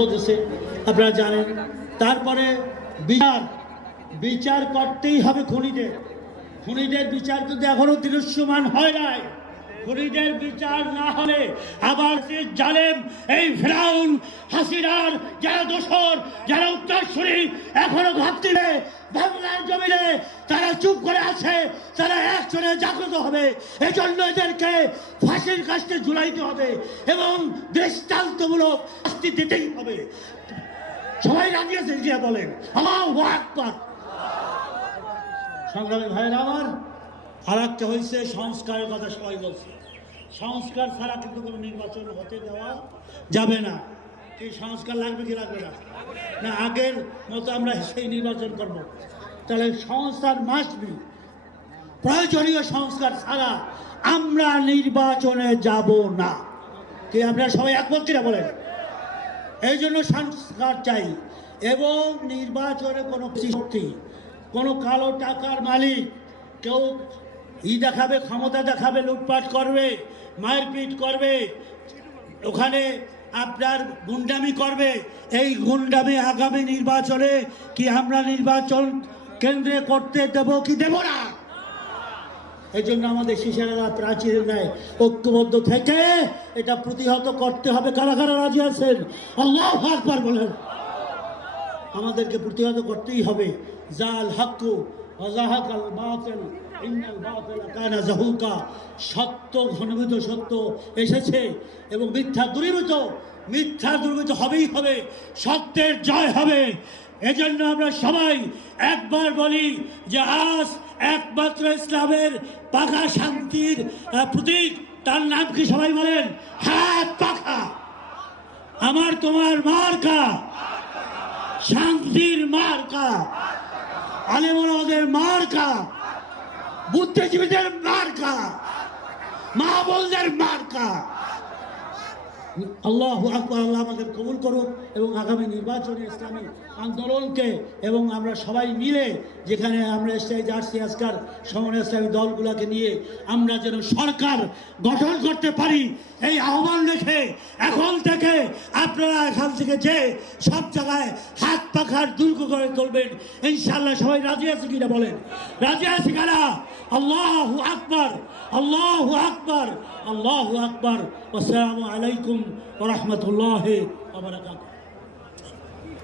বলতেছে আপনারা জানেন। তারপরে বিচার বিচার করতেই হবে খুনিদের বিচার কিন্তু এখনো দৃশ্যমান হয় নাই। খুনিদের বিচার না হলে আবার জালেম এই ফিরাউন হাসিনার যারা দোসর যারা উত্তরসূরি এখনো ভাবতে বাংলার জমিনে তারা চুপ করে আছে, তারা একজনে জাগ্রত হবে। এজন্য এদেরকে ফাঁসির কাস্টে ঝুলাইতে হবে এবং দৃষ্টান্তমূলক শাস্তি দিতেই হবে। সবাই রাজি আছেন যে বলেন আল্লাহু আকবার। সংগ্রামী ভাইয়েরা আমার, আর একটা হয়েছে সংস্কারের কথা সবাই বলছে। সংস্কার ছাড়া কিন্তু কোনো নির্বাচন হতে দেওয়া যাবে না। এই সংস্কার লাগবে কি লাগবে না? না আগের মতো আমরা সেই নির্বাচন করব? তাহলে সংস্কার মাস্ট বি। প্রয়োজনীয় সংস্কার ছাড়া আমরা নির্বাচনে যাব না। কি আপনারা সবাই একমত কিনা বলেন? এই জন্য সংস্কার চাই এবং নির্বাচনে কোনো শক্তি, কোনো কালো টাকার মালিক কেউ দেখাবে, ক্ষমতা দেখাবে, লুটপাট করবে, মারপিট করবে, ওখানে আপনার গুন্ডামি করবে। এই গুন্ডামি আগামী নির্বাচনে কি আমরা নির্বাচন কেন্দ্রে করতে দেব কি দেব না? এই জন্য আমাদের শিশুরা প্রাচীরের ন্যায় ঐক্যবদ্ধ থেকে এটা প্রতিহত করতে হবে। কারা কারা রাজি আছেন? আল্লাহু আকবার বলেন। আমাদেরকে প্রতিহত করতেই হবে। জাল হাক্কু ওয়া যাহাকাল বাতিল ইন্নাল বাতিলা কানা যাহুকা। সত্য ঘনীভূত সত্য এসেছে এবং মিথ্যা দূরীভূত হবেই হবে। সত্যের জয় হবে। এজন্য আমরা সবাই একবার বলি যে আজ একমাত্র ইসলামের পাকা শান্তির প্রতীক, তার নাম কি সবাই বলেন? হাত পাখা। আমার তোমার মার্কা, শান্তির মার্কা, আলেমদের মার্কা, বুদ্ধিজীবীদের মার্কা, মা বোনদের মার্কা। আল্লাহু আকবার। আল্লাহ আমাদের কবুল করুক এবং আগামী নির্বাচনে ইসলামী আন্দোলনকে এবং আমরা সবাই মিলে যেখানে আমরা স্টেজ আসছি আজকাল সমন্বয় ইসলামী দলগুলোকে নিয়ে আমরা যেন সরকার গঠন করতে পারি এই আহ্বান রেখে এখন থেকে আপনারা এখান থেকে যে সব জায়গায় হাত পাখার দুর্গ করে তুলবেন ইনশাআল্লাহ। সবাই রাজি আছে কিনা বলেন? রাজি আছে কারা? আল্লাহু আকবার, আল্লাহু আকবার, আল্লাহু আকবার। আসসালামু আলাইকুম ওয়া রাহমাতুল্লাহি ওয়া বারাকাতুহু।